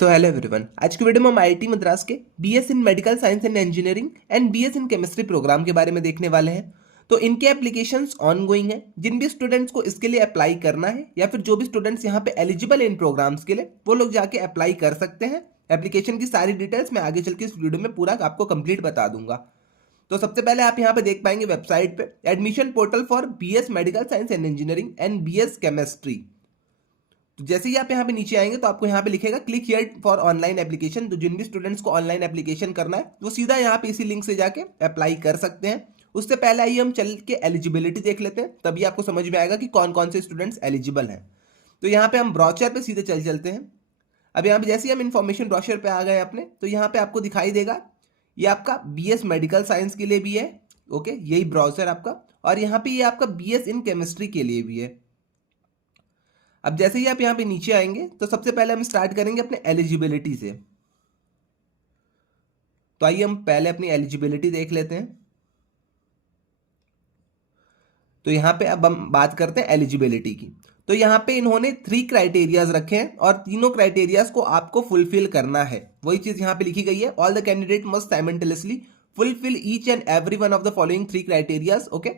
So hello everyone, आज की video में हम आईआईटी मद्रास के BS in medical science and engineering and BS in chemistry program के बारे में देखने वाले हैं। तो इनके एप्लीकेशंस ऑनगोइंग हैं। जिन भी स्टूडेंट्स को इसके लिए अप्लाई करना है या फिर जो भी स्टूडेंट्स यहाँ पे एलिजिबल है इन प्रोग्राम्स के लिए, वो लोग जाके अप्लाई कर सकते हैं। एप्लीकेशन की सारी डिटेल्स मैं आगे चल के इस वीडियो में पूरा आपको कंप्लीट बता दूंगा। तो सबसे पहले आप यहाँ पे देख पाएंगे वेबसाइट पे admission portal for BS medical science and engineering and BS chemistry. तो जैसे ही आप यहाँ पे नीचे आएंगे तो आपको यहाँ पे लिखेगा click here for online application. तो जिन भी स्टूडेंट्स को ऑनलाइन एप्लीकेशन करना है वो सीधा यहाँ पे इसी लिंक से जाके अप्लाई कर सकते हैं। उससे पहले आइए हम चल के एलिजिबिलिटी देख लेते हैं, तभी आपको समझ में आएगा कि कौन कौन से स्टूडेंट्स एलिजिबल हैं। तो यहाँ पे हम ब्रोचर पे सीधे चलते हैं। अब यहाँ पे जैसे ही हम इन्फॉर्मेशन ब्रोचर पे आ गए अपने, तो यहाँ पे आपको दिखाई देगा ये आपका बीएस मेडिकल साइंस के लिए भी है। ओके, यही ब्राउजर आपका, और यहाँ पे ये आपका बीएस इन केमिस्ट्री के लिए भी है। अब जैसे ही आप यहाँ पे नीचे आएंगे तो सबसे पहले हम स्टार्ट करेंगे अपने एलिजिबिलिटी से। तो आइए हम पहले अपनी एलिजिबिलिटी देख लेते हैं। तो यहाँ पे अब हम बात करते हैं एलिजिबिलिटी की। तो यहाँ पे इन्होंने 3 क्राइटेरियाज रखे हैं और तीनों क्राइटेरियाज को आपको फुलफिल करना है। वही चीज यहाँ पे लिखी गई है, all the candidate must simultaneously fulfil each and every one of the following 3 criterias. Okay,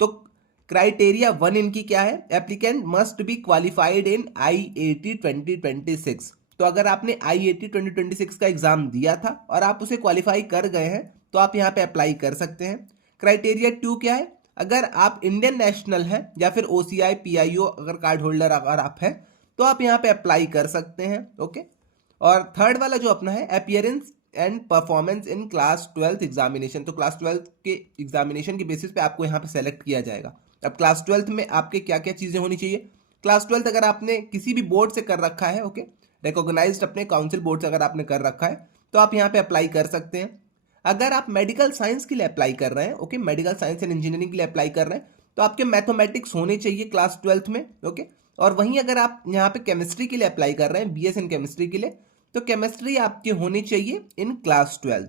तो क्राइटेरिया 1 इनकी क्या है? Applicant must be qualified in IAT 2026। तो अगर आपने IAT 2026 का एग्जाम दिया था और आप उसे क्वालिफाई कर गए हैं तो आप यहाँ पे अप्लाई कर सकते हैं। क्राइटेरिया 2 क्या है? अगर आप इंडियन नेशनल हैं या फिर OCI PIO अगर कार्ड होल्डर अगर आप हैं तो आप यहाँ पे अप्लाई कर सकते हैं। ओके, और थर्ड वाला जो अपना है appearance and performance in class 12th examination. तो क्लास 12th के एग्जामिनेशन के बेसिस पे आपको यहाँ पे सेलेक्ट किया जाएगा। अब क्लास 12th में आपके क्या क्या चीज़ें होनी चाहिए? क्लास 12th अगर आपने किसी भी बोर्ड से कर रखा है, ओके, रिकॉग्नाइज्ड अपने काउंसिल बोर्ड से अगर आपने कर रखा है तो आप यहाँ पे अप्लाई कर सकते हैं। अगर आप मेडिकल साइंस के लिए अप्लाई कर रहे हैं, okay, medical science and engineering के लिए अप्लाई कर रहे हैं, तो आपके मैथमेटिक्स होने चाहिए क्लास 12th में। ओके, और वहीं अगर आप यहाँ पे केमिस्ट्री के लिए अप्लाई कर रहे हैं, BS इन केमिस्ट्री के लिए, तो केमिस्ट्री आपके होनी चाहिए इन क्लास 12th।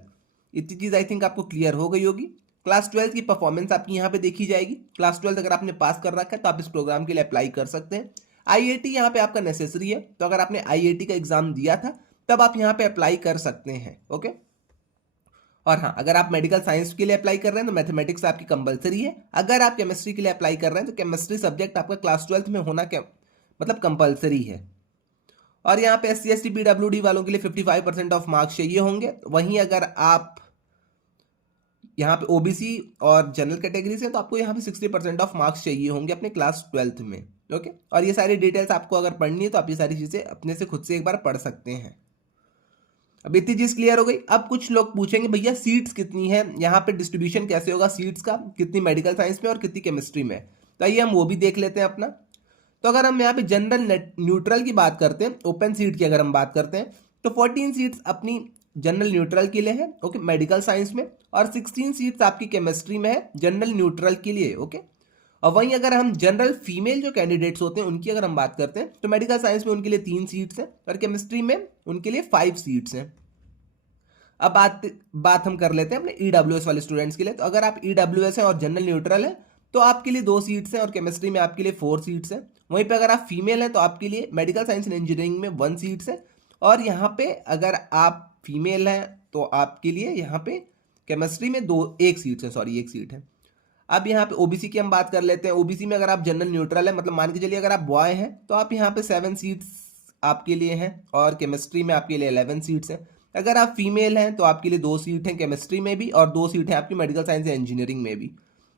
इतनी चीज़ आई थिंक आपको क्लियर हो गई होगी। क्लास 12th की परफॉर्मेंस आपकी यहाँ पे देखी जाएगी। क्लास 12th अगर आपने पास कर रखा है तो आप इस प्रोग्राम के लिए अप्लाई कर सकते हैं। IAT यहाँ पे आपका नेसेसरी है, तो अगर आपने IAT का एग्जाम दिया था तब आप यहाँ पे अप्लाई कर सकते हैं। ओके, और हाँ, अगर आप मेडिकल साइंस के लिए अप्लाई कर रहे हैं तो मैथमेटिक्स आपकी कंपलसरी है। अगर आप केमिस्ट्री के लिए अप्लाई कर रहे हैं तो केमिस्ट्री सब्जेक्ट आपका क्लास 12th में होना क्या मतलब कंपलसरी है। और यहाँ पे SC ST PWD वालों के लिए 55% ऑफ मार्क्स चाहिए होंगे। वहीं अगर आप यहाँ पे OBC और जनरल कैटेगरी से तो आपको यहाँ पे 60% ऑफ मार्क्स चाहिए होंगे अपने क्लास 12th में। ओके, और ये सारी डिटेल्स आपको अगर पढ़नी है तो आप ये सारी चीज़ें अपने से खुद से एक बार पढ़ सकते हैं। अब इतनी चीज़ क्लियर हो गई। अब कुछ लोग पूछेंगे भैया सीट्स कितनी है, यहाँ पे डिस्ट्रीब्यूशन कैसे होगा सीट्स का, कितनी मेडिकल साइंस में और कितनी केमिस्ट्री में। तो आइए हम वो भी देख लेते हैं अपना। तो अगर हम यहाँ पे जनरल न्यूट्रल की बात करते हैं, ओपन सीट की अगर हम बात करते हैं, तो 14 सीट्स अपनी जनरल न्यूट्रल के लिए है, ओके, मेडिकल साइंस में, और 16 सीट्स आपकी केमिस्ट्री में है जनरल न्यूट्रल के लिए। ओके, और वहीं अगर हम जनरल फीमेल जो कैंडिडेट्स होते हैं उनकी अगर हम बात करते हैं तो मेडिकल साइंस में उनके लिए 3 सीट्स हैं और केमिस्ट्री में उनके लिए 5 सीट्स हैं। अब बात हम कर लेते हैं अपने EWS वाले स्टूडेंट्स के लिए। तो अगर आप EWS हैं और जनरल न्यूट्रल हैं तो आपके लिए 2 सीट्स हैं और केमिस्ट्री में आपके लिए 4 सीट्स हैं। वहीं पे अगर आप फीमेल हैं तो आपके लिए मेडिकल साइंस एंड इंजीनियरिंग में 1 सीट्स है, और यहाँ पे अगर आप फीमेल हैं तो आपके लिए यहाँ पे केमिस्ट्री में 1 सीट्स है, सॉरी 1 सीट है। अब यहाँ पे OBC की हम बात कर लेते हैं। OBC में अगर आप जनरल न्यूट्रल है, मतलब मान के चलिए अगर आप बॉय हैं तो आप यहाँ पे 7 सीट्स आपके लिए हैं और केमिस्ट्री में आपके लिए 11 सीट्स हैं। अगर आप फीमेल हैं तो आपके लिए 2 सीट हैं केमिस्ट्री में भी और 2 सीट हैं आपकी मेडिकल साइंस एंड इंजीनियरिंग में भी।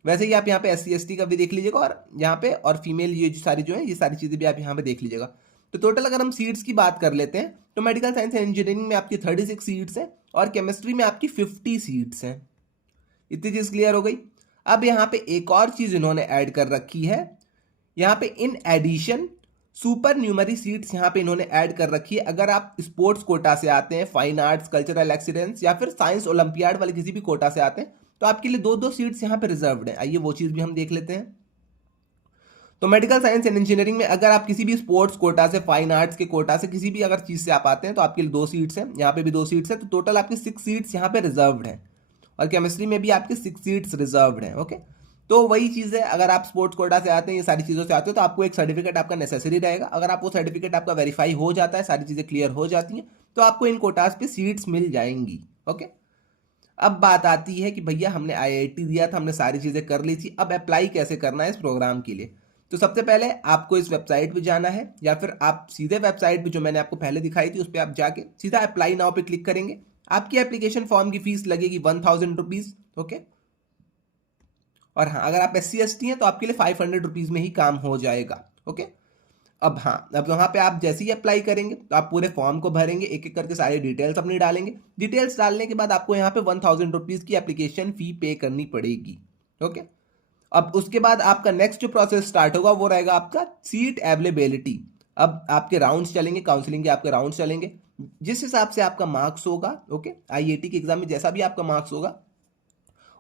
वैसे ही आप यहाँ पे SC ST का भी देख लीजिएगा, और यहाँ पे और फीमेल ये जो सारी जो है ये सारी चीज़ें भी आप यहाँ पे देख लीजिएगा। तो टोटल अगर हम सीट्स की बात कर लेते हैं तो मेडिकल साइंस एंड इंजीनियरिंग में आपकी 36 सीट्स हैं और केमिस्ट्री में आपकी 50 सीट्स हैं। इतनी चीज़ क्लियर हो गई। अब यहाँ पे एक और चीज़ इन्होंने ऐड कर रखी है, यहाँ पे इन एडिशन सुपर न्यूमरी सीट्स यहाँ पे इन्होंने ऐड कर रखी है। अगर आप स्पोर्ट्स कोटा से आते हैं, फाइन आर्ट्स, कल्चरल एक्सीलेंस या फिर साइंस ओलंपियाड वाले किसी भी कोटा से आते हैं तो आपके लिए 2-2 सीट्स यहाँ पे रिजर्व्ड है। आइए वो चीज़ भी हम देख लेते हैं। तो मेडिकल साइंस एंड इंजीनियरिंग में अगर आप किसी भी स्पोर्ट्स कोटा से, फाइन आर्ट्स के कोटा से, किसी भी अगर चीज़ से आप आते हैं तो आपके लिए 2 सीट्स हैं, यहाँ पे भी 2 सीट्स हैं, तो टोटल आपकी 6 सीट्स यहाँ पे रिजर्व्ड हैं। और केमिस्ट्री में भी आपके 6 सीट्स रिजर्व्ड हैं। ओके, तो वही चीज़ है, अगर आप स्पोर्ट्स कोटा से आते हैं, ये सारी चीज़ों से आते हो तो आपको एक सर्टिफिकेट आपका नेसेसरी रहेगा। अगर आप वो सर्टिफिकेट आपका वेरीफाई हो जाता है, सारी चीज़ें क्लियर हो जाती हैं, तो आपको इन कोटास पे सीट्स मिल जाएंगी। ओके, अब बात आती है कि भैया हमने आईआईटी दिया था, हमने सारी चीज़ें कर ली थी, अब अप्लाई कैसे करना है इस प्रोग्राम के लिए। तो सबसे पहले आपको इस वेबसाइट पे जाना है, या फिर आप सीधे वेबसाइट पे जो मैंने आपको पहले दिखाई थी उस पर आप जाके सीधा अप्लाई नाउ पे क्लिक करेंगे। आपकी एप्लीकेशन फॉर्म की फीस लगेगी 1000 रुपीज़। ओके, और हाँ, अगर आप SC/ST हैं तो आपके लिए 500 रुपीज़ में ही काम हो जाएगा। ओके, अब हाँ, अब वहाँ पे आप जैसे ही अप्लाई करेंगे तो आप पूरे फॉर्म को भरेंगे, एक एक करके सारी डिटेल्स अपनी डालेंगे। डिटेल्स डालने के बाद आपको यहाँ पे 1000 रुपीज़ की एप्लीकेशन फ़ी पे करनी पड़ेगी। ओके, अब उसके बाद आपका नेक्स्ट जो प्रोसेस स्टार्ट होगा वो रहेगा आपका सीट अवेलेबिलिटी। अब आपके राउंड्स चलेंगे, काउंसलिंग के आपके राउंड्स चलेंगे, जिस हिसाब से आपका मार्क्स होगा, ओके, आईआईटी के एग्जाम में जैसा भी आपका मार्क्स होगा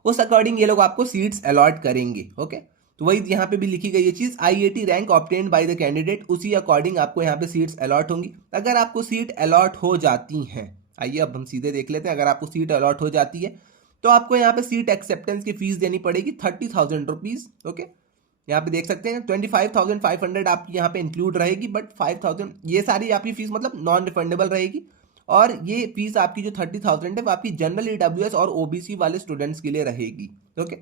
उस अकॉर्डिंग ये लोग आपको सीट्स अलॉट करेंगे। ओके, तो वही यहाँ पे भी लिखी गई ये चीज़, IIT rank obtained by the candidate, उसी अकॉर्डिंग आपको यहाँ पे सीट्स अलॉट होंगी। अगर आपको सीट अलॉट हो जाती हैं, आइए अब हम सीधे देख लेते हैं, अगर आपको सीट अलॉट हो जाती है तो आपको यहाँ पे सीट एक्सेप्टेंस की फीस देनी पड़ेगी 30,000 रुपीज़। ओके, यहाँ पे देख सकते हैं 25,500 आपकी यहाँ पे इंक्लूड रहेगी, बट 5,000 ये सारी आपकी फीस मतलब नॉन रिफंडेबल रहेगी। और ये फीस आपकी जो 30,000 है वो आपकी जनरल EWS और OBC वाले स्टूडेंट्स के लिए रहेगी। ओके,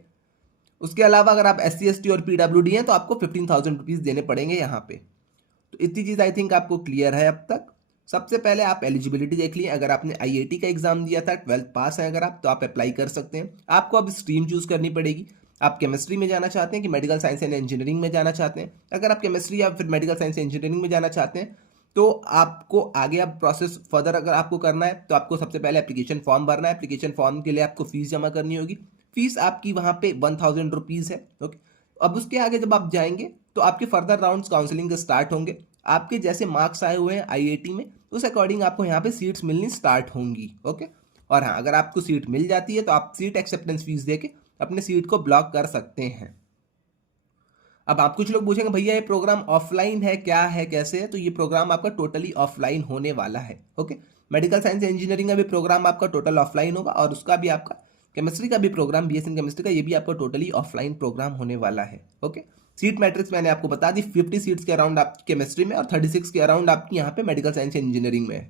उसके अलावा अगर आप SC/ST और PWD हैं तो आपको 15,000 रुपीज़ देने पड़ेंगे यहाँ पे। तो इतनी चीज़ आई थिंक आपको क्लियर है अब तक। सबसे पहले आप एलिजिबिलिटी देख लिए, अगर आपने आईआईटी का एग्जाम दिया था, 12th पास है अगर आप, तो आप अप्लाई कर सकते हैं। आपको अब स्ट्रीम चूज करनी पड़ेगी, आप केमिस्ट्री में जाना चाहते हैं कि मेडिकल साइंस एंड इंजीनियरिंग में जाना चाहते हैं। अगर आप केमिस्ट्री या फिर मेडिकल साइंस इंजीनियरिंग में जाना चाहते हैं तो आपको आगे अब प्रोसेस फर्दर अगर आपको करना है तो आपको सबसे पहले एप्लीकेशन फॉर्म भरना है। एप्लीकेशन फॉर्म के लिए आपको फीस जमा करनी होगी, फीस आपकी वहाँ पे 1000 रुपीज़ है। ओके, अब उसके आगे जब आप जाएंगे तो आपके फर्दर राउंड्स काउंसलिंग के स्टार्ट होंगे। आपके जैसे मार्क्स आए हुए हैं आईआईटी में उस अकॉर्डिंग आपको यहाँ पे सीट्स मिलनी स्टार्ट होंगी। ओके, और हाँ, अगर आपको सीट मिल जाती है तो आप सीट एक्सेप्टेंस फीस देके अपने सीट को ब्लॉक कर सकते हैं। अब आप कुछ लोग पूछेंगे भैया ये प्रोग्राम ऑफलाइन है, क्या है, कैसे है? तो ये प्रोग्राम आपका टोटली ऑफलाइन होने वाला है। ओके, मेडिकल साइंस इंजीनियरिंग का भी प्रोग्राम आपका टोटल ऑफलाइन होगा, और उसका भी आपका केमिस्ट्री का भी प्रोग्राम, BSc केमिस्ट्री का, ये भी आपका टोटली ऑफलाइन प्रोग्राम होने वाला है। ओके, सीट मैट्रिक्स मैंने आपको बता दी, 50 सीट्स के अराउंड आपकी केमिस्ट्री में और 36 के अराउंड आपकी यहाँ पे मेडिकल साइंस इंजीनियरिंग में है।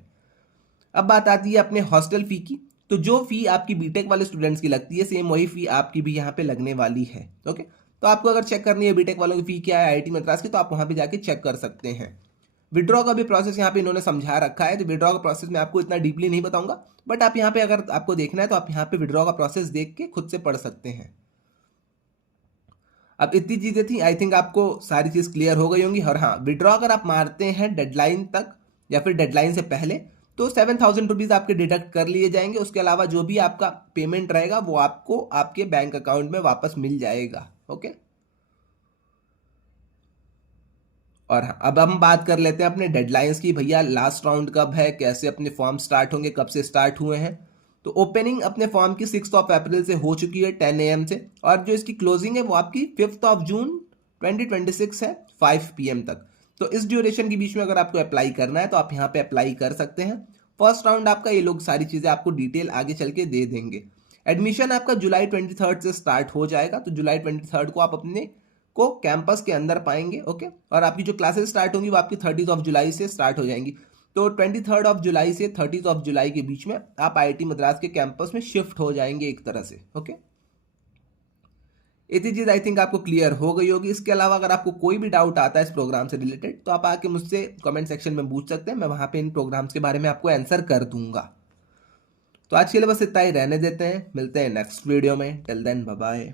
अब बात आती है अपने हॉस्टल फी की। तो जो फी आपकी बीटेक वाले स्टूडेंट्स की लगती है सेम वही फी आपकी भी यहाँ पे लगने वाली है। ओके, तो आपको अगर चेक करनी है बीटेक वालों की फी क्या है आईआईटी मद्रास की, तो आप वहाँ पे जाके चेक कर सकते हैं। विड्रॉ का भी प्रोसेस यहाँ पे इन्होंने समझा रखा है, तो विड्रॉ का प्रोसेस मैं आपको इतना डीपली नहीं बताऊंगा, बट आप यहाँ पे अगर आपको देखना है तो आप यहाँ पे विड्रॉ का प्रोसेस देख के खुद से पढ़ सकते हैं। अब इतनी चीज़ें थी, आई थिंक आपको सारी चीज़ क्लियर हो गई होंगी। और हाँ, विड्रॉ अगर आप मारते हैं डेडलाइन तक या फिर डेडलाइन से पहले तो 7,000 रुपीज़ आपके डिडक्ट कर लिए जाएंगे। उसके अलावा जो भी आपका पेमेंट रहेगा वो आपको आपके बैंक अकाउंट में वापस मिल जाएगा। ओके, और हाँ, अब हम बात कर लेते हैं अपने डेडलाइंस की। भैया लास्ट राउंड कब है, कैसे अपने फॉर्म स्टार्ट होंगे, कब से स्टार्ट हुए हैं? तो ओपनिंग अपने फॉर्म की 6 अप्रैल से हो चुकी है 10 AM से, और जो इसकी क्लोजिंग है वो आपकी 5 जून 2026 है 5 PM तक। तो इस ड्यूरेशन के बीच में अगर आपको अप्लाई करना है तो आप यहाँ पे अप्लाई कर सकते हैं। फर्स्ट राउंड आपका ये लोग सारी चीज़ें आपको डिटेल आगे चल के दे देंगे। एडमिशन आपका जुलाई 23 से स्टार्ट हो जाएगा, तो जुलाई 23 को आप अपने को कैंपस के अंदर पाएंगे। ओके, और आपकी जो क्लासेस स्टार्ट होंगी वो आपकी 30 जुलाई से स्टार्ट हो जाएंगी। तो 23 जुलाई से 30 जुलाई के बीच में आप आईआईटी मद्रास के कैंपस में शिफ्ट हो जाएंगे एक तरह से। ओके, इतनी चीज़ आई थिंक आपको क्लियर हो गई होगी। इसके अलावा अगर आपको कोई भी डाउट आता है इस प्रोग्राम से रिलेटेड तो आप आके मुझसे कमेंट सेक्शन में पूछ सकते हैं, मैं वहाँ पे इन प्रोग्राम्स के बारे में आपको आंसर कर दूंगा। तो आज के लिए बस इतना ही रहने देते हैं, मिलते हैं नेक्स्ट वीडियो में। Till then bye bye.